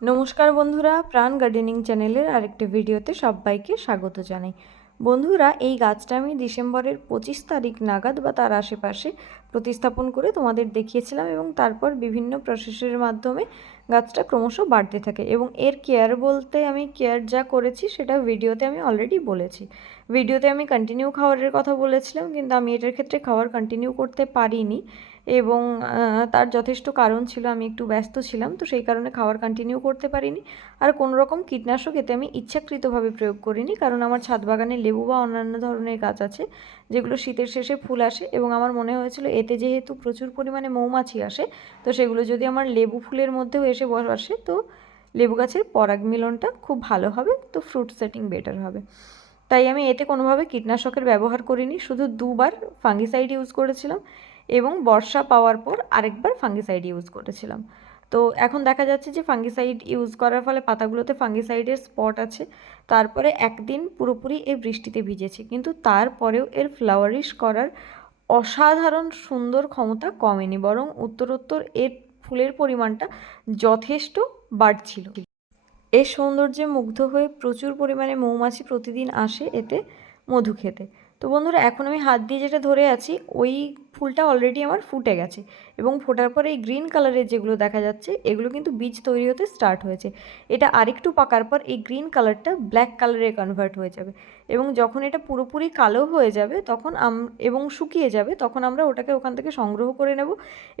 নমস্কার বন্ধুরা, প্রাণ গার্ডেনিং চ্যানেলের আরেকটি ভিডিওতে সবাইকে স্বাগত জানাই। বন্ধুরা, এই গাছটা আমি ডিসেম্বরের 25 তারিখ নাগাদ বা তার আশেপাশে প্রতিস্থাপন করে তোমাদের দেখিয়েছিলাম এবং তারপর বিভিন্ন প্রসেসের মাধ্যমে গাছটা ক্রমশ বাড়তে থাকে। এবং এর কেয়ার বলতে আমি কেয়ার যা করেছি সেটা ভিডিওতে আমি অলরেডি বলেছি। ভিডিওতে আমি কন্টিনিউ খাওয়ারের কথা বলেছিলাম, কিন্তু আমি এটার ক্ষেত্রে খাওয়ার কন্টিনিউ করতে পারিনি এবং তার যথেষ্ট কারণ ছিল। আমি একটু ব্যস্ত ছিলাম, তো সেই কারণে খাওয়ার কন্টিনিউ করতে পারিনি। আর কোনো রকম কীটনাশক এতে আমি ইচ্ছাকৃতভাবে প্রয়োগ করিনি, কারণ আমার ছাদ বাগানে লেবু বা অন্যান্য ধরনের গাছ আছে যেগুলো শীতের শেষে ফুল আসে এবং আমার মনে হয়েছিল এতে যেহেতু প্রচুর পরিমাণে মৌমাছি আসে, তো সেগুলো যদি আমার লেবু ফুলের মধ্যেও এসে বসে তো লেবু গাছের পরাগ মিলনটা খুব ভালো হবে, তো ফ্রুট সেটিং বেটার হবে। তাই আমি এতে কোনোভাবে কীটনাশকের ব্যবহার করিনি, শুধু 2বার ফাঙ্গিসাইড ইউজ করেছিলাম এবং বর্ষা পাওয়ার পর আরেকবার ফাঙ্গিসাইড ইউজ করেছিলাম। তো এখন দেখা যাচ্ছে যে ফাঙ্গিসাইড ইউজ করার ফলে পাতাগুলোতে ফাঙ্গিসাইডের স্পট আছে। তারপরে একদিন পুরোপুরি এই বৃষ্টিতে ভিজেছি, কিন্তু তারপরেও এর ফ্লাওয়ারিশ করার অসাধারণ সুন্দর ক্ষমতা কমেনি, বরং উত্তরোত্তর এর ফুলের পরিমাণটা যথেষ্ট বাড়ছিল। এর সৌন্দর্যে মুগ্ধ হয়ে প্রচুর পরিমাণে মৌমাছি প্রতিদিন আসে এতে মধু খেতে। তো বন্ধুরা, এখন আমি হাত দিয়ে যেটা ধরে আছি ওই ফুলটা অলরেডি আমার ফুটে গেছে এবং ফোটার পরে এই গ্রিন কালারের যেগুলো দেখা যাচ্ছে এগুলো কিন্তু বীজ তৈরি হতে স্টার্ট হয়েছে। এটা আরেকটু পাকার পর এই গ্রিন কালারটা ব্ল্যাক কালারে কনভার্ট হয়ে যাবে এবং যখন এটা পুরোপুরি কালো হয়ে যাবে তখন এবং শুকিয়ে যাবে, তখন আমরা ওটাকে ওখান থেকে সংগ্রহ করে নেব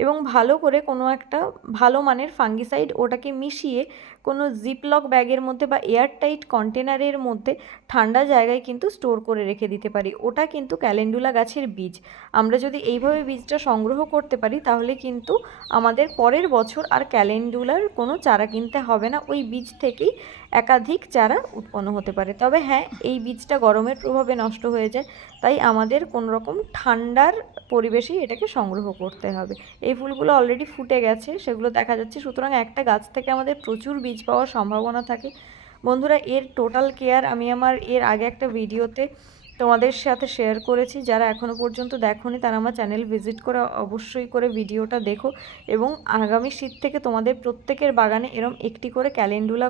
এবং ভালো করে কোনো একটা ভালো মানের ফাঙ্গিসাইড ওটাকে মিশিয়ে কোনো জিপলক ব্যাগের মধ্যে বা এয়ারটাইট কন্টেনারের মধ্যে ঠান্ডা জায়গায় কিন্তু স্টোর করে রেখে দিতে পারি। ওটা কিন্তু ক্যালেন্ডুলা গাছের বীজ। আমরা যদি এইভাবে বীজটা সংগ্রহ করতে পারি তাহলে কিন্তু আমাদের পরের বছর আর ক্যালেন্ডুলার কোনো চারা কিনতে হবে না, ওই বীজ থেকেই একাধিক চারা উৎপন্ন হতে পারে। তবে হ্যাঁ, এই বীজটা গরমের প্রভাবে নষ্ট হয়ে যায়, তাই আমাদের কোনো রকম ঠান্ডার পরিবেশেই এটাকে সংগ্রহ করতে হবে। এই ফুলগুলো অলরেডি ফুটে গেছে, সেগুলো দেখা যাচ্ছে, সুতরাং একটা গাছ থেকে আমাদের প্রচুর বীজ পাওয়ার সম্ভাবনা থাকে। বন্ধুরা, এর টোটাল কেয়ার আমি আমার এর আগে একটা ভিডিওতে তোমাদের সাথে শেয়ার করেছি। যারা এখনও পর্যন্ত দেখোনি তারা আমার চ্যানেল ভিজিট করে অবশ্যই করে ভিডিওটা দেখো এবং আগামী শীত থেকে তোমাদের প্রত্যেকের বাগানে এরম একটি করে ক্যালেন্ডুলা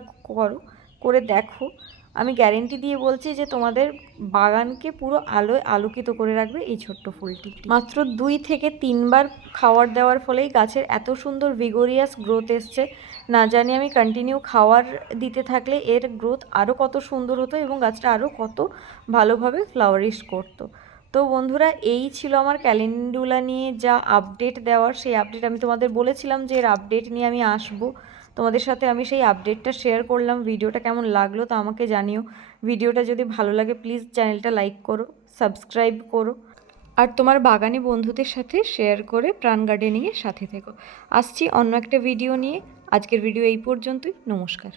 করে দেখো। আমি গ্যারেন্টি দিয়ে বলছি যে তোমাদের বাগানকে পুরো আলোয় আলোকিত করে রাখবে এই ছোট্ট ফুলটি। মাত্র 2 থেকে 3বার খাওয়ার দেওয়ার ফলেই গাছের এত সুন্দর ভিগোরিয়াস গ্রোথ এসছে। না জানি আমি কন্টিনিউ খাওয়ার দিতে থাকলে এর গ্রোথ আরও কত সুন্দর হতো এবং গাছটা আরও কত ভালোভাবে ফ্লাওয়ারিশ করতো। তো বন্ধুরা, এই ছিল আমার ক্যালেন্ডুলা নিয়ে যা আপডেট দেওয়ার। সেই আপডেট আমি তোমাদের বলেছিলাম যে এর আপডেট নিয়ে আমি আসবো, তোমাদের সাথে আমি সেই আপডেটটা শেয়ার করলাম। ভিডিওটা কেমন লাগলো তা আমাকে জানিও। ভিডিওটা যদি ভালো লাগে প্লিজ চ্যানেলটা লাইক করো, সাবস্ক্রাইব করো আর তোমার বাগানি বন্ধুদের সাথে শেয়ার করে প্রাণ গার্ডেনিংয়ের সাথে থেকো। আসছি অন্য একটা ভিডিও নিয়ে। আজকের ভিডিও এই পর্যন্তই। নমস্কার।